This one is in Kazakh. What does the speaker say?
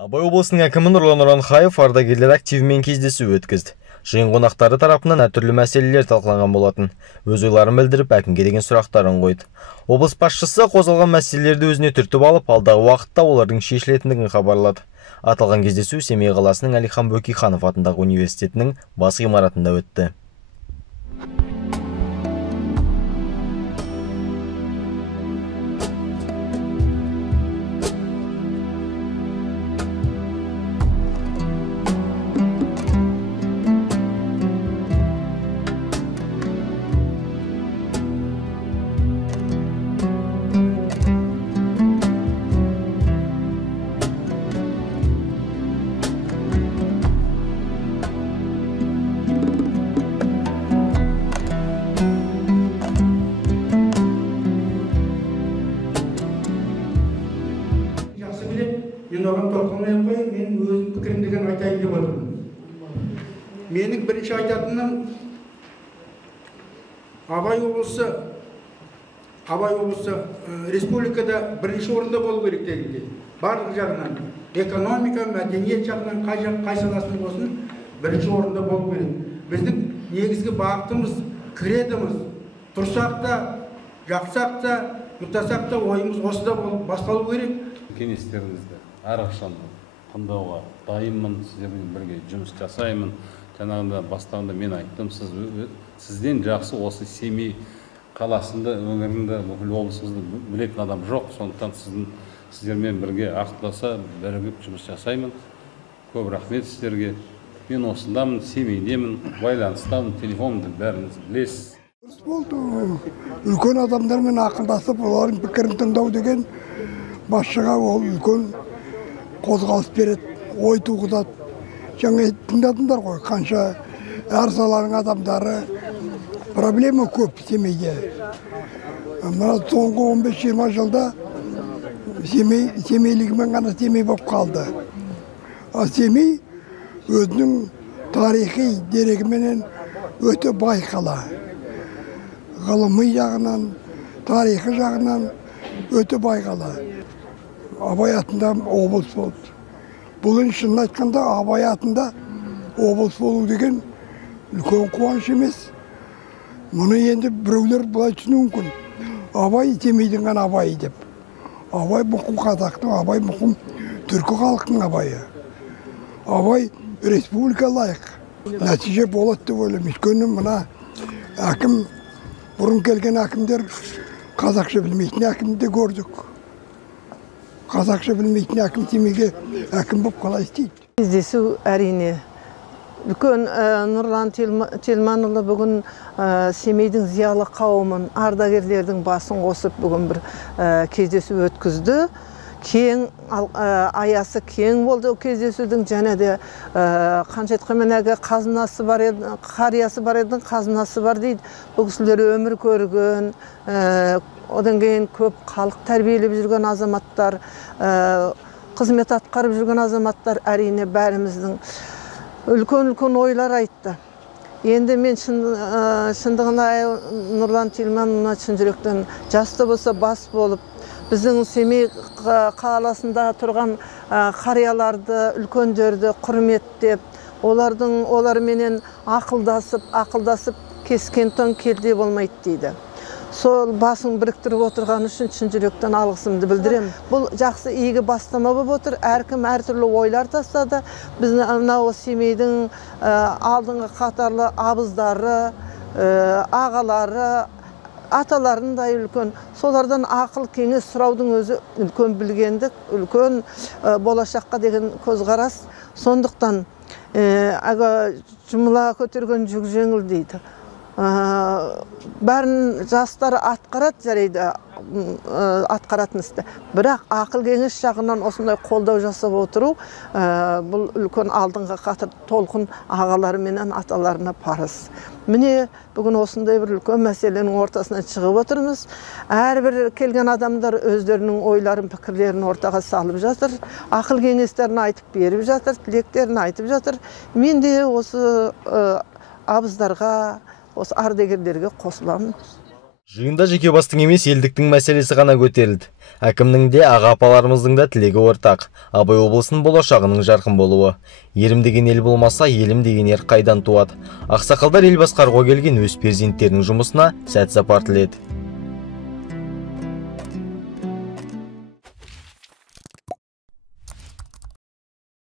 Абай облысының әкімі Нұрлан Ұранхаев ардагерлер активімен кездесу өткізді. Жиын қонақтары тарапынан әртүрлі мәселелер талқыланған болатын. Өз ойларын білдіріп, әкімге деген сұрақтарын қойды. Облыс басшысы қозғалған мәселелерді өзіне түртіп алып, алдағы уақытта олардың шешілетіндігін хабарлады. Аталған кездесу Семей қаласының Әлихан Бөкейханов атындағы университетінің бас ғимаратында өтті. Мен оған толқынмай қой, мен өзім пікірімдеген айтайын деп отырмын. Менің бірінші айтатыным Абай облысы республикада бірінші орында болу керек дегенде. Барлық жағынан, экономика, мәдениет жағынан, қай саласында болсын, бірінші орында болу керек. Біздің негізгі бағытымыз, кредіміз, тұрсақ та, жақсақ та, ұтасақ та ойымыз осыда болып басталу керек. Кеңестеріңізді әрқашан тыңдауға дайынмын, сіздермен бірге жұмыс жасаймын. Жаңағында бастағанда мен айттым, сізден жақсы осы Семей қаласында, өңірінде, бүкіл облысыңызды білетін адам жоқ. Сондықтан сіздермен бірге ақылдаса, бірігіп жұмыс жасаймын. Көп рахмет сіздерге. Мен осындамын, Семейдемін, байланыстамын, телефонымды бәріңіз білесіз. Үлкен адамдармен ақылдасып, олардың пікірін тыңдау деген басшыға ол үлкен қозғалыс береді, ой туғызады. Жаңа тыңдадыңдар ғой, қанша әр саланың адамдары, проблема көп Семейде. Мына соңғы 15-20 жылда семейлігімен ғана Семей болып қалды. Семей өзінің тарихи дерегіменен өте бай қала. Ғылыми жағынан, тарихи жағынан өте бай қала. Абай атында облыс болды. Бұл шынын айтқанда Абай атында облыс болу деген үлкен қуаныш емес. Мұны енді біреулер былай түсіну мүмкін. Абай Семейдің ғана Абайы деп. Абай мұқым қазақтың, Абай мұқым түркі халқының Абайы. Абай республика лайық. Нәтиже болады деп ойлаймын. Өйткені мына әкім, бұрын келген әкімдер қазақша білмейтін әкімді көрдік. Қазақша білмейтін әкім Семейге әкім болып қалай істейді. Кездесу әрине. Үлкен Нұрлан Телманұлы бүгін Семейдің зиялы қауымын, ардагерлердің басын қосып бүгін бір кездесу өткізді. Кең, аясы кең болды кездесудің, және де қанша айтқанмен әгі қазынасы бар еді, қариясы бар еді, қазынасы бар дейді. Бұл кісілер өмір көрген, одан кейін көп халық тәрбиелеп жүрген азаматтар, қызмет атқарып жүрген азаматтар, әрине бәріміздің үлкен ойлар айтты. Енді мен шындығына Нұрлан Телманұлына шын жүректен жасты болса бас болып, біздің Семей қаласында тұрған қарияларды, үлкендерді құрметтеп, оларменен ақылдасып кескен тон келде болмайды дейді. Сол басын біріктіріп отырған үшін шын жүректен алғысымды білдіремін. Бұл жақсы игі бастама болып отыр. Әркім әртүрлі ойлар тастады. Біз мынау Семейдің алдыңғы қатарлы абыздары, ағалары, аталарындай үлкен, солардан ақыл кеңес сұраудың өзі үлкен білгендік, үлкен болашаққа деген көзқарас. Сондықтан жұмыла көтерген жүк жеңіл дейді. Бәрін жастары атқарады, жарайды, атқаратын істі. Бірақ ақыл кеңес жағынан осындай қолдау жасап отыру, бұл үлкен алдыңғы қатар толқын ағалары менен аталарына парыз. Міне бүгін осындай бір үлкен мәселенің ортасына шығып отырмыз. Әрбір келген адамдар өздерінің ойларын, пікірлерін ортаға салып жатыр. Ақыл кеңестерін айтып беріп жатыр, тілектерін айтып жатыр. Мен де осы абыздарға, осы ардагерлерге қосыламын. Жиында жеке бастың емес, елдіктің мәселесі ғана көтерілді. Әкімнің де, аға-апаларымыздың да тілегі ортақ. Абай облысының болашағының жарқын болуы. Ерім деген ел болмаса, елім деген ер қайдан туады? Ақсақалдар ел басқаруға келген өз перзенттерінің жұмысына сәт сапар тіледі.